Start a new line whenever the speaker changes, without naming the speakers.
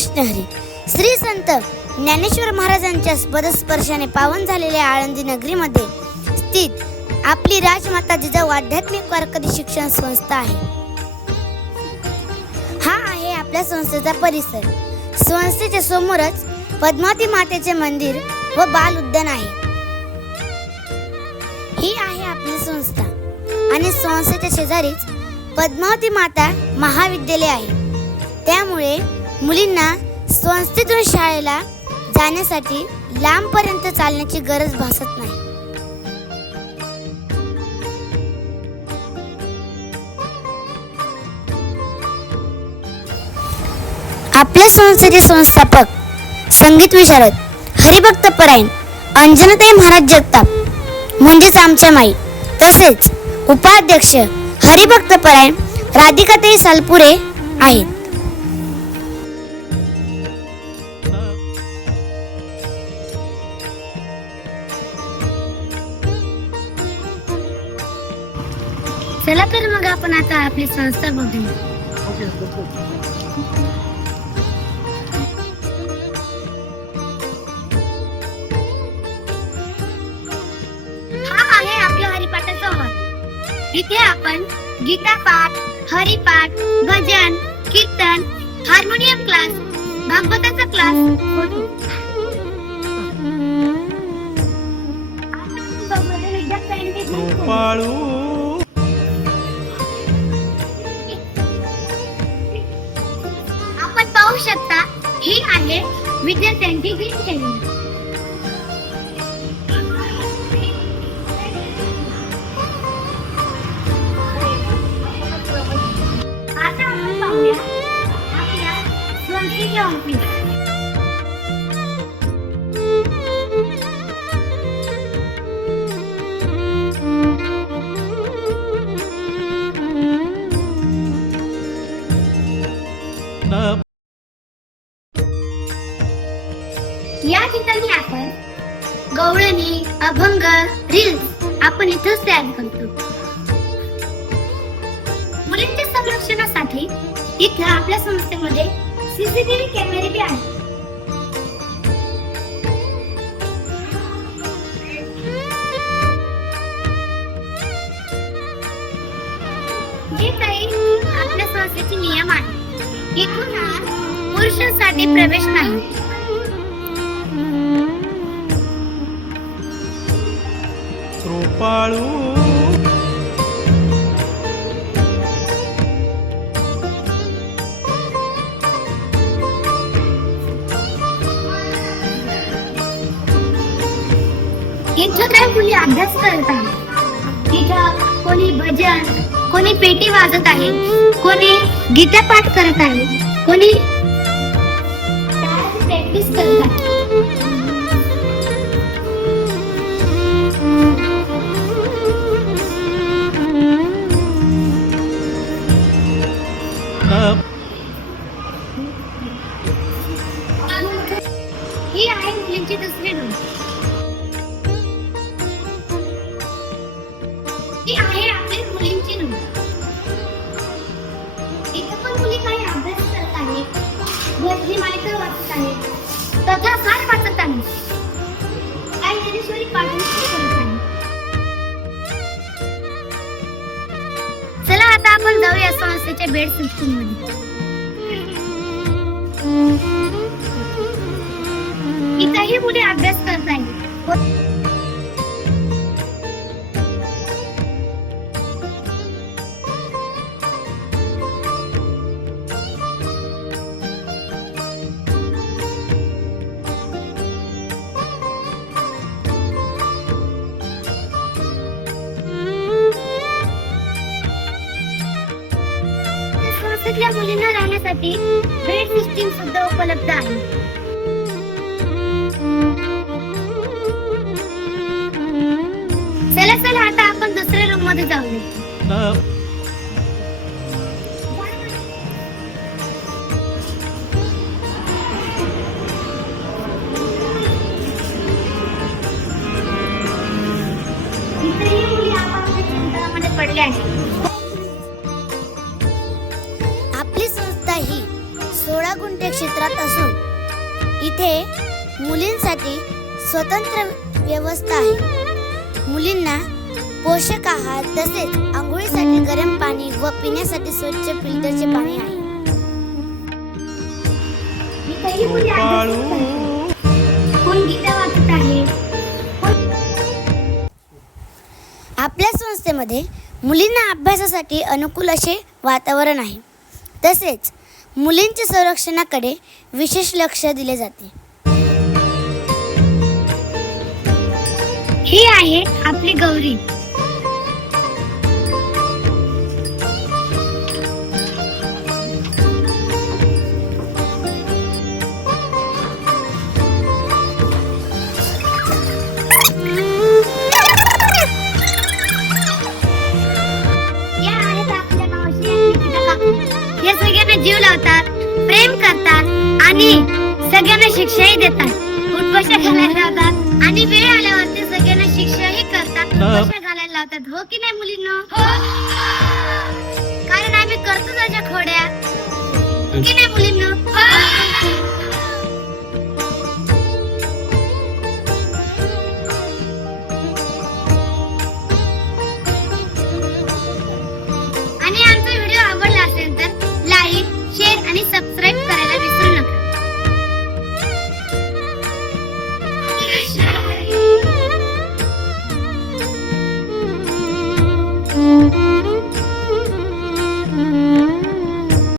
कृष्ण हरी श्री संत ज्ञानेश्वर महाराजांच्या पदस्पर्शाने पावन झालेल्या आळंदी नगरीमध्ये स्थित आपली राजमाता जिजाऊ आध्यात्मिक वारकरी शिक्षण संस्था आहे. हा आहे आपल्या संस्थेचा परिसर. संस्थेच्या समोरच पद्मावती मातेचे मंदिर व बाल उद्यान आहे. ही आहे आपली संस्था आणि संस्थेच्या शेजारीच पद्मावती माता महाविद्यालय आहे. त्यामुळे मुलींना संस्थेतून शाळेला जाण्यासाठी लांबपर्यंत चालण्याची गरज भासत नाही. आपल्या संस्थेचे संस्थापक संगीत विशारद हरिभक्त परायण अंजनाताई महाराज जगताप म्हणजेच आमच्या माई तसेच उपाध्यक्ष हरिभक्त परायण राधिकाताई सालपुरे आहेत. चला तर मग आपण आता आपली संस्था बघूया. हा आहे आपला हरिपाठाचा हॉल. इथे आपण गीता पाठ हरिपाठ भजन कीर्तन हार्मोनियम क्लास भागवताचा क्लास विद्यार्थ्यांनी ही आहे विद्यार्थ्यांची दिनचर्या आता आपण पाहूया आपल्या संस्थेचे ऑफिस या ठिकाणी आपण गवळणी अभंग रील्स आपण इथंच तयार करतो. मुलींच्या संरक्षणासाठी इथं आपल्या संस्थेमध्ये सीसीटीव्ही कॅमेरे बी आहेत जे काही आपल्या संस्थेचे नियम आहेत इथून हा पुरुषांसाठी प्रवेश नाही.
पाळू.
इथं काय मुली अभ्यास करत आहे. तिथं कोणी भजन कोणी पेटी वाजत आहे कोणी गीता पाठ करत आहे कोणी प्रॅक्टिस करत आहे. आहे मुलींची दुसरी रूम आहे आपली मुलींची रूम पण मुली काही अभ्यास करत आहे भजनी मालिका वाचत आहे तथा सार वाचत आहे काही ज्ञानेश्वरी पाठवून करत आहे चला आता आपण जाऊया संस्थेच्या बेड सिस्टीममध्ये मुली अभ्यास करत नाही मुलींना राहण्यासाठी बेड सिस्टीम सुद्धा उपलब्ध आहे. चला चला आता आपण दुसऱ्या रूममध्ये जाऊया. मुली आपापल्या पडल्या आहेत आपली संस्था ही सोळा सोळा गुंठे क्षेत्रात असून इथे मुलींसाठी स्वतंत्र व्यवस्था आहे. मुलींना पोषक आहार तसेच आंघोळीसाठी गरम पाणी व पिण्यासाठी स्वच्छ फिल्टरचे पाणी आहे.
गोपाळू.
कोण गीता वाचत आहे? आपल्या संस्थेमध्ये मुलींना अभ्यासासाठी अनुकूल असे वातावरण आहे. तसेच मुलींच्या संरक्षणाकडे विशेष लक्ष दिले जाते. ही आहे आपली गौरी. हे सगळ्यांना जीव लावतात प्रेम करतात आणि सगळ्यांना शिक्षाही देतात. उठपशा घालायला लावतात आणि वेळ आल्यावर सगळे शिक्षाही करतात. घालायला लावतात? हो की नाही मुलींनो? कारण आम्ही करतो त्याच्या खोड्या. हो की नाही मुलींनो?